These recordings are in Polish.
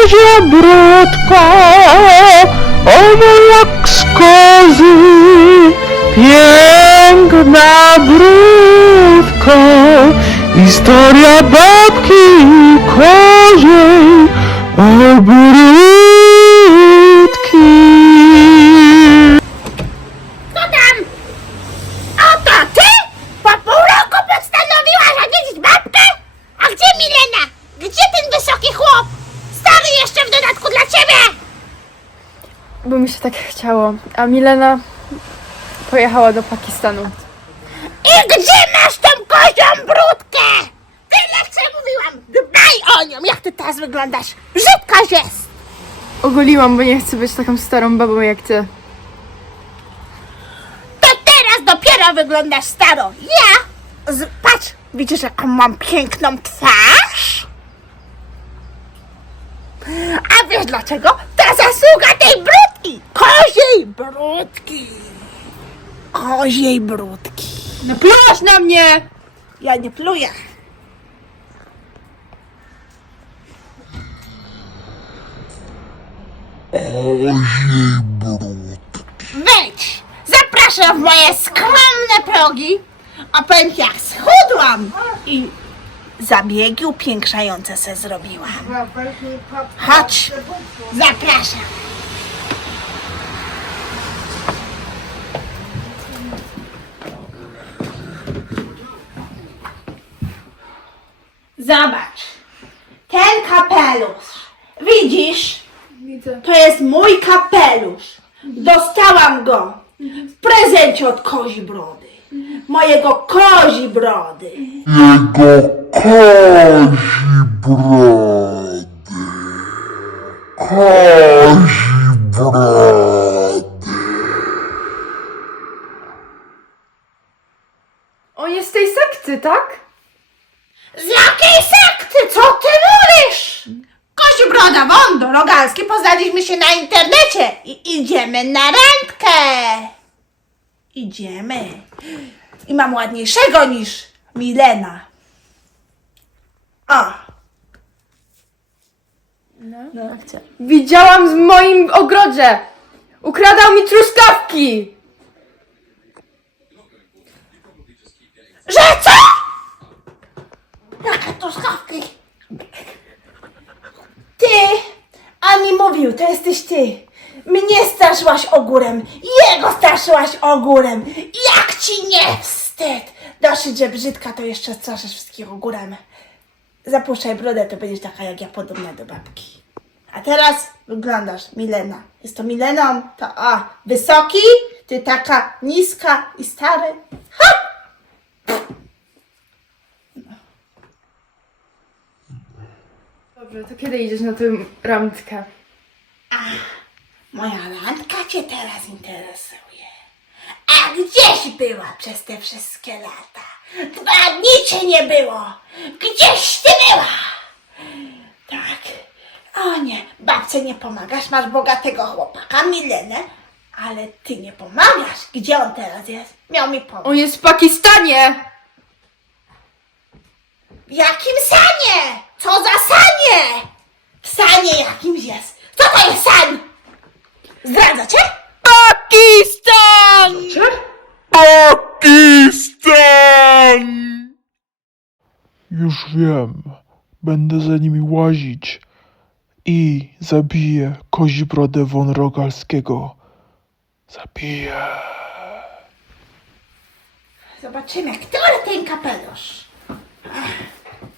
kozia brodka, ona jak z kozy, piękna bródka, historia babki koziej, obródki. A Milena pojechała do Pakistanu. I gdzie masz tą kozią brudkę? Tyle co mówiłam! Dbaj o nią! Jak ty teraz wyglądasz? Brzydka jest! Ogoliłam, bo nie chcę być taką starą babą jak ty. To teraz dopiero wyglądasz staro. Ja? Z, patrz, widzisz jaką mam piękną twarz? A wiesz dlaczego? To zasługa tej brudki! Koziej brudki! Koziej brudki. No plułaś na mnie! Ja nie pluję. Wejdź! Zapraszam w moje skromne progi. A powiem ci, jak schudłam i zabiegi upiększające se zrobiłam. Chodź, zapraszam. Zobacz, ten kapelusz, widzisz? Widzę. To jest mój kapelusz. Dostałam go w prezencie od kozi brody. Mojego kozi brody. Jego kozi brody. Kozi brody. On jest z tej sekty, tak? Z jakiej sekty? Co ty mówisz? Kozi broda, Wondo, Rogalski, poznaliśmy się na internecie i idziemy na randkę. Idziemy. I mam ładniejszego niż Milena. O, No, chcę. Widziałam w moim ogrodzie! Ukradał mi truskawki! Że co? Jakie truskawki? Ty, a mi mówił, to jesteś ty. Mnie straszyłaś ogórem, jego straszyłaś ogórem. Jak ci nie wstyd? Dosyć, że brzydka, to jeszcze straszysz wszystkich ogórem. Zapuszczaj brodę, to będziesz taka jak ja, podobna do babki. A teraz wyglądasz, Milena. Jest to Mileną, to a, wysoki, ty taka niska i stary. Ha! Dobrze, to kiedy idziesz na tę randkę? Moja randka cię teraz interesuje. A gdzieś była przez te wszystkie lata? Dwa dni cię nie było. Gdzieś ty była? Tak. O nie, babce nie pomagasz, masz bogatego chłopaka, Milenę, ale ty nie pomagasz. Gdzie on teraz jest? Miał mi pomóc. On jest w Pakistanie! W jakim sanie? Co za sanie? W sanie jakimś jest. Co to jest san? Zdradza cię? Pakistan! Pakistan! Już wiem. Będę za nimi łazić i zabiję kozi brodę von Rogalskiego. Zabiję. Zobaczymy, który ten kapelusz.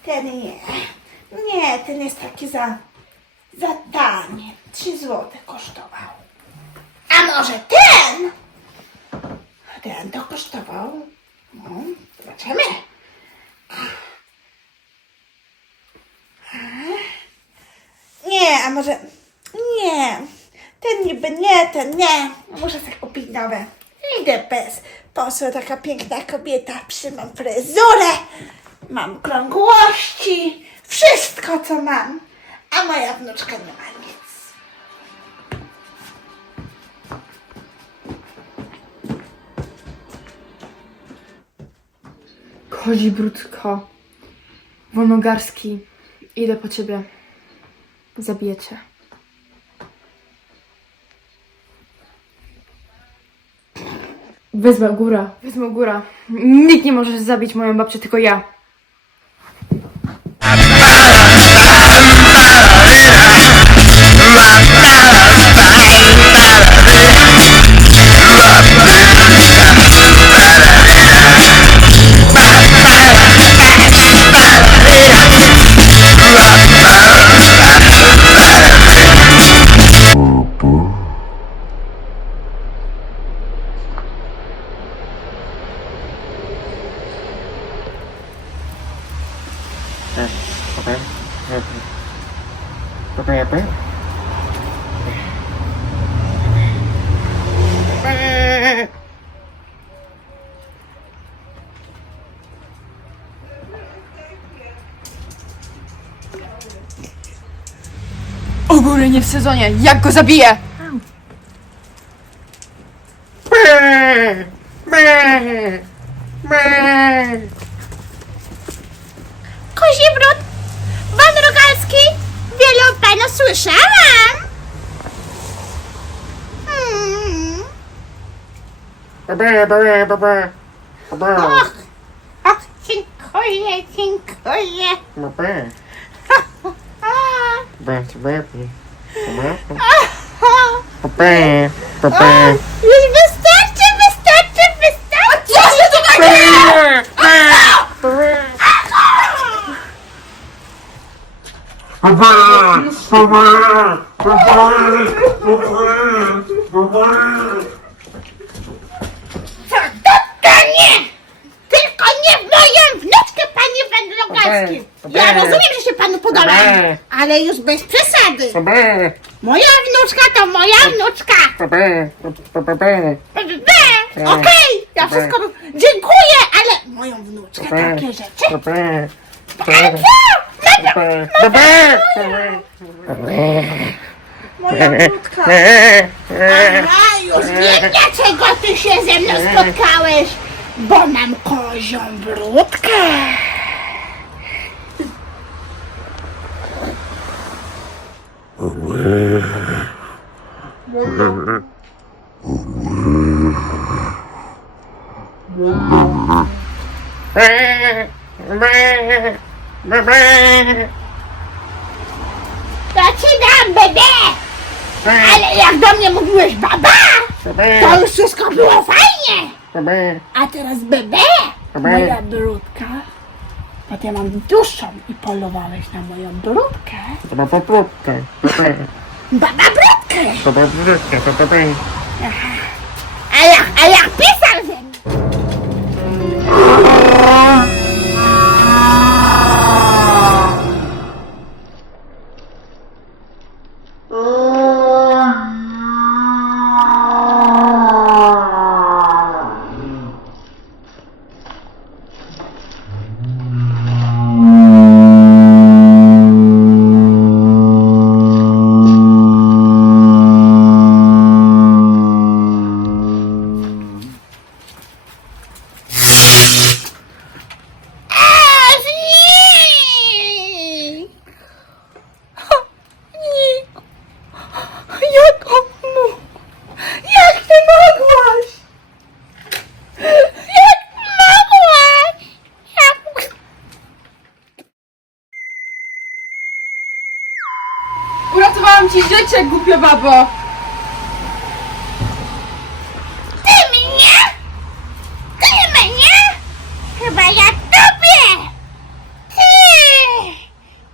Ten nie. Ten jest taki za, za tani. 3 złote kosztował. A może ten? Ten to kosztował. No, zobaczymy. Nie, a może... Nie. Ten niby nie, ten nie. Muszę sobie kupić nowe. Idę bez. Posła taka piękna kobieta. Trzymam fryzurę. Mam krągłości. Wszystko, co mam. A moja wnuczka nie ma nic. Kozi brudko. Wonogarski. Idę po ciebie. Zabiję cię. Wezmę góra. Wezmę góra. Nikt nie może zabić moją babcię, tylko ja. Ogóry nie w sezonie. Jak go zabiję? Kozi brud, Van Rogalski, wiele o panu słyszałam. Hmm. Och, och, dziękuję, dziękuję. Już wystarczy, wystarczy, wystarczy! Co się tutaj dzieje? Co to nie? Tylko nie w moją wnuczkę, panie Wędrogalski! Ja rozumiem, że się panu podoba, ale już bez przesady. Moja wnuczka to moja wnuczka. B, Okej, ja wszystko... Dziękuję, ale moją wnuczkę takie rzeczy... Ale co? Moja wnuczka... Aha, już wiem, dlaczego ty się ze mną spotkałeś. Bo mam kozią brudkę. To ci dam, bebé! Ale jak do mnie mówiłeś baba, to już wszystko było fajnie. A teraz bebé, moja brudka. Ja mam dłuższą i polowałeś na moją brudkę. Baba brudkę. A jak, a jak pisał ze mną? Życie, głupia babo! Ty mnie? Ty mnie? Chyba ja tobie! Ty!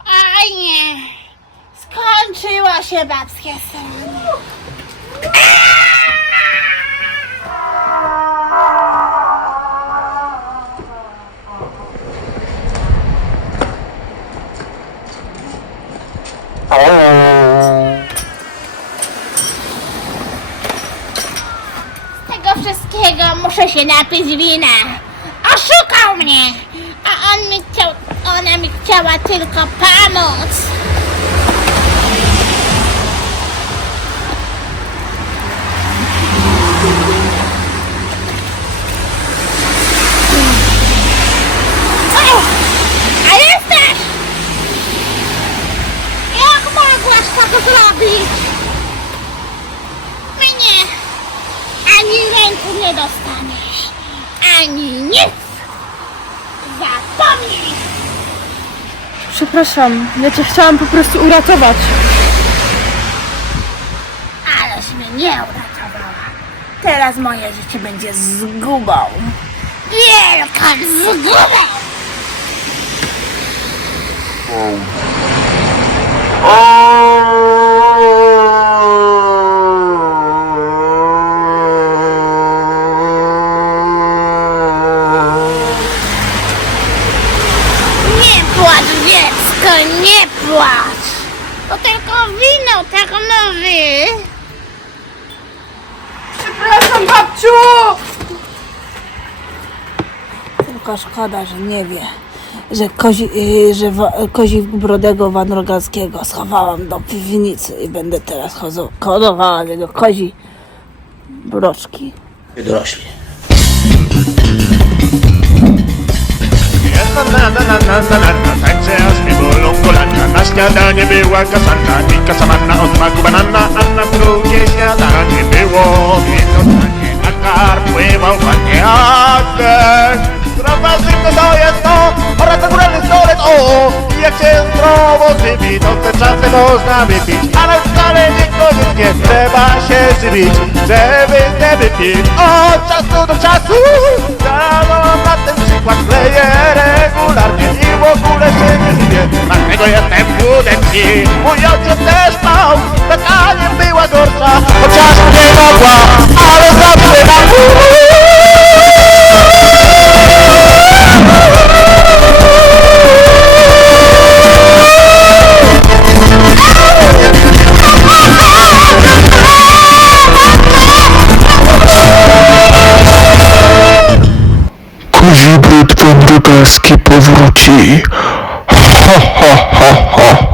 O nie! Skończyło się babskie stronie. wszystkiego muszę się napić wina. Oszukał mnie, a on mi chciał, ona mi chciała tylko pomóc. Tak zrobić? Mnie! Ani nie dostaniesz ani nic. Zapomnij. Przepraszam, ja cię chciałam po prostu uratować. Aleś mnie uratowała. Teraz moje życie będzie zgubą. Wielką zgubą! Oh. oh. Mówi. Przepraszam, babciu! Tylko szkoda, że nie wie, że, kozi, yy, że wa, kozi brodego Wanrogalskiego schowałam do piwnicy i będę teraz chodzo, hodowała tego kozi broczki. dorośli. Na, na, na, na, na, na, Na śniadanie była kasanka i kasamanna od smaku banana A na drugie śniadanie było wino tanie A kar pływał panie Agnes Zdrowa zimno to jest oraz naturalny stolec o jak się zdrowo żywi to te czasy można wypić. Ale trzeba się żywić Żeby nie wypić od czasu do czasu. Dano na ten przykład kleję regularnie I w ogóle się nie żywię. Dlatego jestem chudecki Mój ojciec też mał Taka nie była gorsza. Chociaż nie mogła Ale zawsze na powróci. Ha, ha, ha, ha.